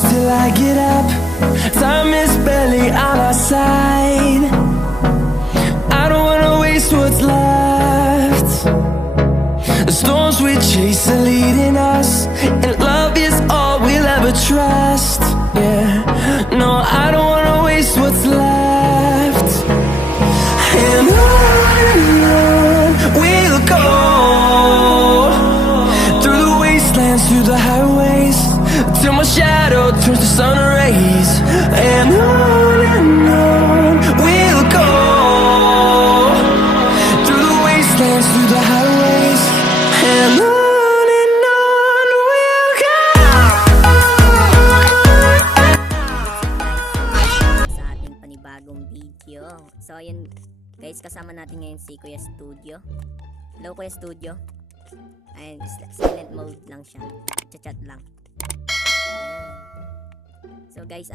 hours till I get up. Time is barely on our side. I don't wanna waste what's left. The storms we chase are leading us, and love is all we'll ever trust. Yeah, no, I don't wanna waste what's left. And on we'll go, through the wastelands, through the highways, till my shadow turns to sun rays. And on we'll go, through the wastelands, through the highways, and on we'll go. Sa ating panibagong video. So ayun guys, kasama natin ngayon si Kuya Studio. Hello Kuya Studio. Ayun, silent mode lang siya. Chat lang. Ayan. So guys,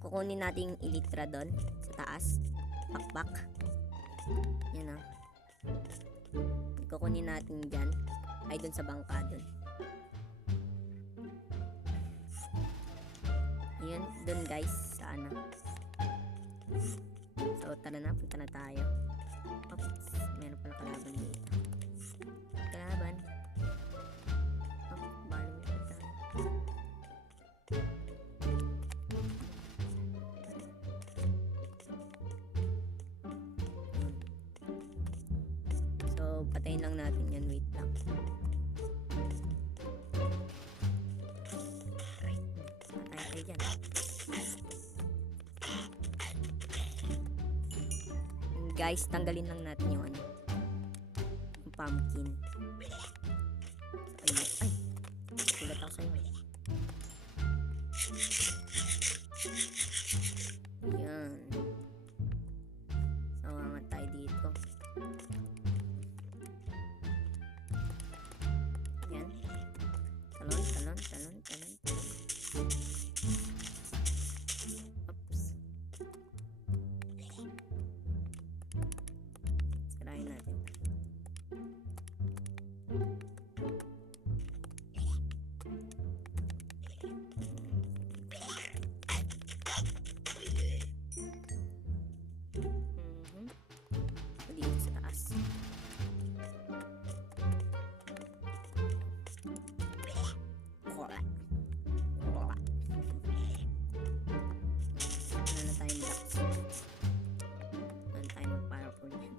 kukunin natin ilitra doon sa taas. Pakpak. Yan o. Kukunin natin dyan. Ay doon sa bangka doon. Ayun, doon guys, sa So tara na, punta na tayo. Oops, meron pala kalaban dito. Kalaban. Baling ito tayo. So patayin lang natin yan, wait lang. Patay kayo dyan. Guys, tanggalin lang natin yung yung pumpkin. Ay, kulat ako sa'yo. Yan. So, angat tayo dito. Yan. Talon. Oops. Sarayin natin. Dito sa taas. Ano na tayong blocks? Ano tayo mag-parkour yan?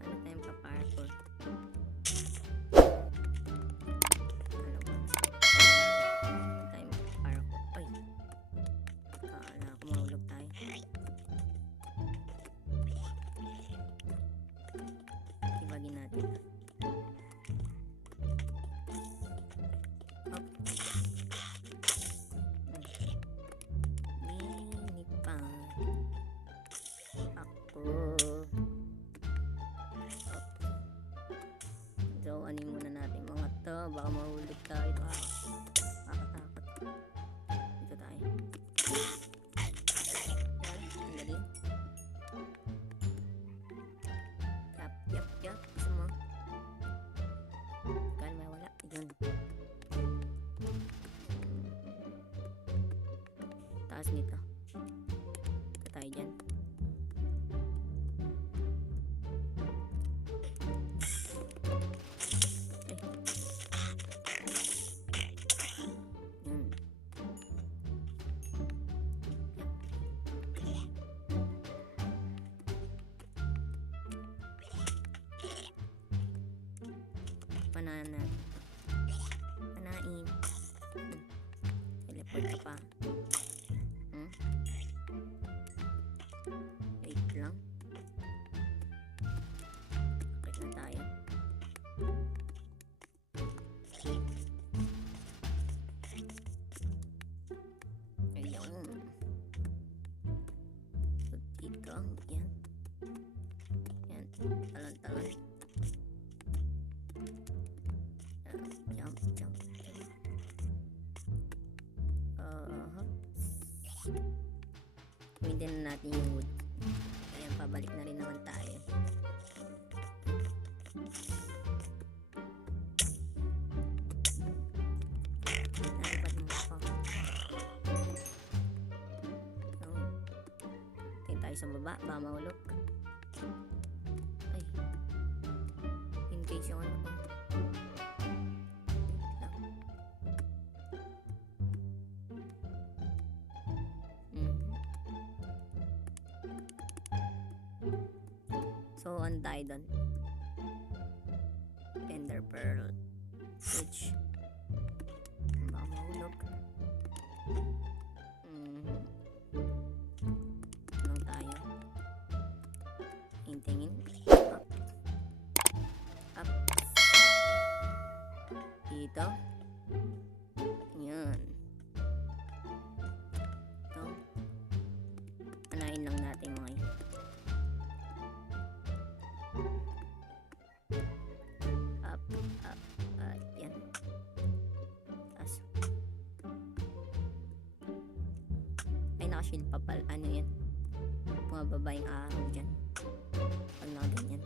Ano tayong pa-parkour? Ano ba? Ano tayong mag-parkour? Ay! Kala ako mahulog tayo. Ibagin natin. Up. Ini pa. Ako. Up. So, anin muna natin mga to. Baka mahulog tayo. Makatakot. Dito tayo. Yan. Ang galing. Yap. Gusto mo? Kan mawala. Yun. Taas nito. Ito tayo dyan. Panain. Teleport ka pa. Wait lang. Akit na tayo. Ayun. So, dito. Yan. Talon. Jump. Gamitin na natin yung wood. Ayan, pabalik na rin naman tayo. Nalipat mo ako. tayo sa baba, baka mahulog. Ay. In case yung ano ko. So, ano tayo doon? Ender Pearl. Which, baka mahulog. Ano tayo? Tingin. Up. Up. Dito. Yan. Ito. Anahin lang natin mga yun. Up. Up. Yan. As. Ay, nakashield pa pala. Ano yan? Bumababa yung araw dyan. Pag nakaganyan.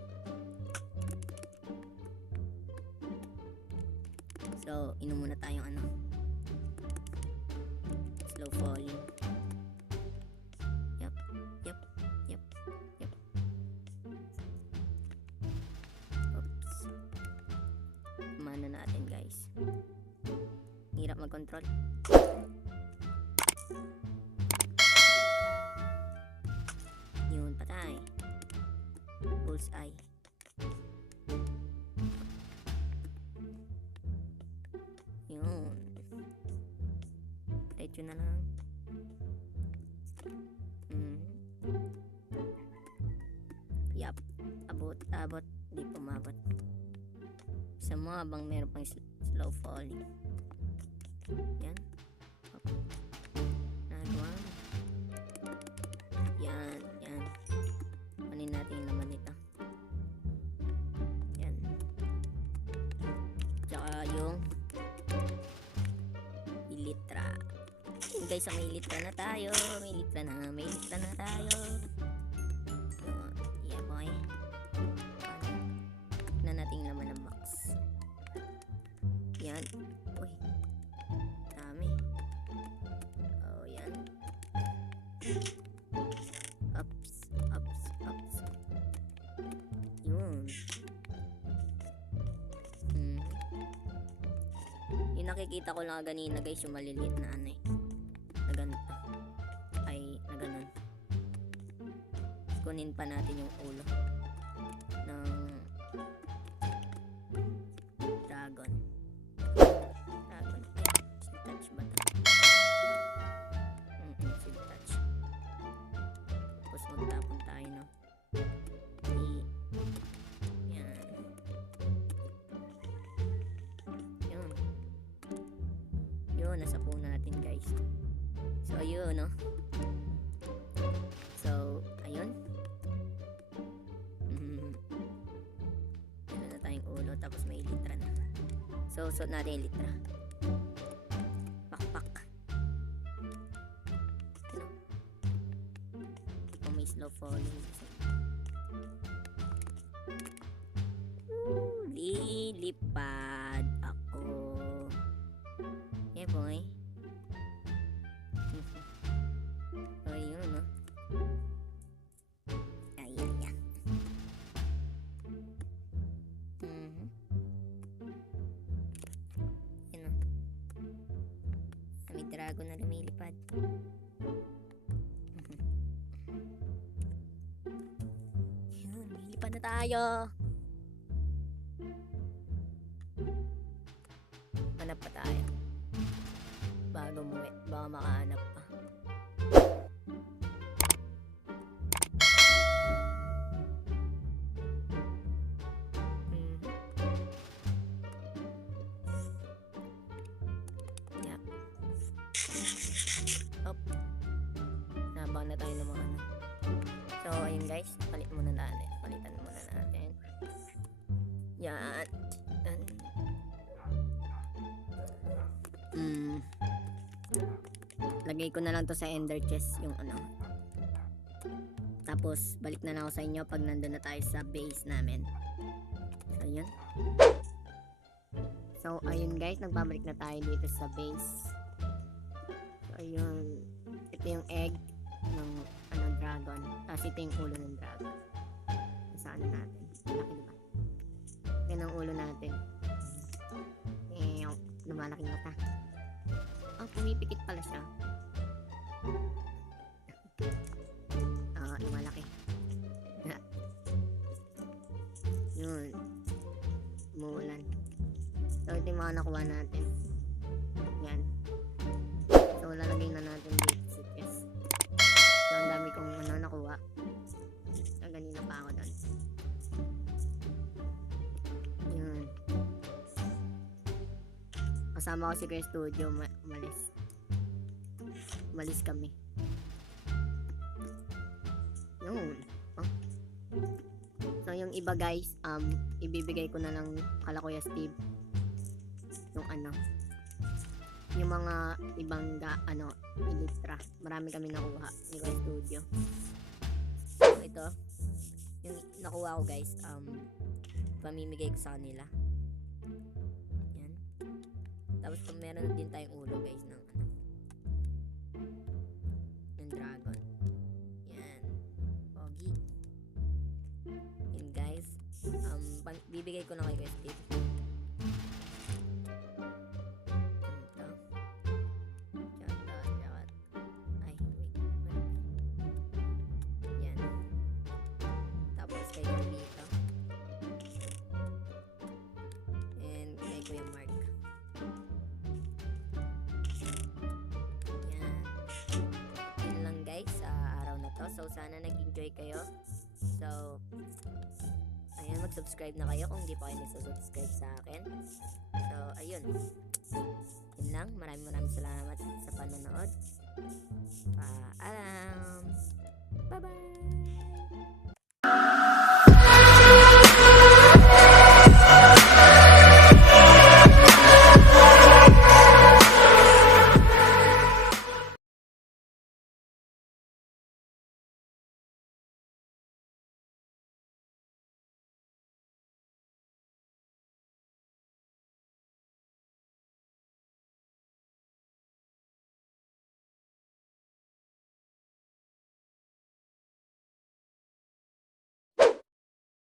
So, inom muna tayong ano. Slow falling. Yup. Oops. Mana natin, guys. Hirap mag-control. Yun, patay. Bullseye. Yun. Diretso na lang. Yup. Abot. Di pumabot. Sa mo habang meron pang slow falling. Yan. Nagawa. Yan. Kunin natin yung laman nito. Yan. Tsaka yung ilitra. Yun guys, may ilitra na tayo. May ilitra na tayo. So, yeah boy. Na natin yung laman ng box. Yan. Uy. Dami. Oh, yan. Ups. Yun. Yung nakikita ko lang ganina guys, yung maliliit na ano eh. Na ganito. Ay, na ganun. Kunin pa natin yung ulo ng dragon. Ay, silk touch ba ito? Silk touch. Tapos magtapon tayo, no? Yun, nasa po natin guys. So ayun, no? So, ayun. Meron na tayong ulo, tapos may litra na. So, suot natin yung litra. Pakpak. Kung may slow falling. Lilipad ako. Yeah boy. Oh yun, no? Ay. Yun, no? May dragon na lumilipad. Yun, lilipad na tayo. Hanap pa tayo. Bago umuwi, baka makahanap pa. Yep. Up. Nabang na tayo ng mga ano. So, ayun guys, palitan muna natin. Yan. Lagay ko na lang to sa ender chest yung ano. Tapos balik na lang ako sa inyo pag nandun na tayo sa base namin. So yun. So ayun guys, nagbabalik na tayo dito sa base. So ayun, ito yung egg ng dragon. Tapos ito yung ulo ng dragon. Sa ano natin. Laki diba? Yan ang ulo natin. Yung lumalaking mata. Pumipikit pala siya. Lumalaki. Yun. Umuulan. So, ito yung mga nakuha natin. Yan. So, lalagay na natin dito si Chess. So, ang dami kong nakuha. So, ganina pa ako doon. Yun. Kasama ko si Chris Studio. Umalis kami. Yun. So, yung iba guys, ibibigay ko na lang kala Kuya Steve. Yung mga ibang ilitra. Marami kami nakuha ni Kuya Studio. So, ito. Yung nakuha ko guys, pamimigay ko sa kanila. Yan. Tapos meron din tayong ulo guys ng dragon. Yan. Pogi. Yan guys. Bibigay ko na kay Kuya Steve. So, sana nag-enjoy kayo. So, ayan, mag-subscribe na kayo kung hindi pa kayo nag-subscribe sa akin. So, ayun. Yun lang. Maraming salamat sa panonood. Paalam.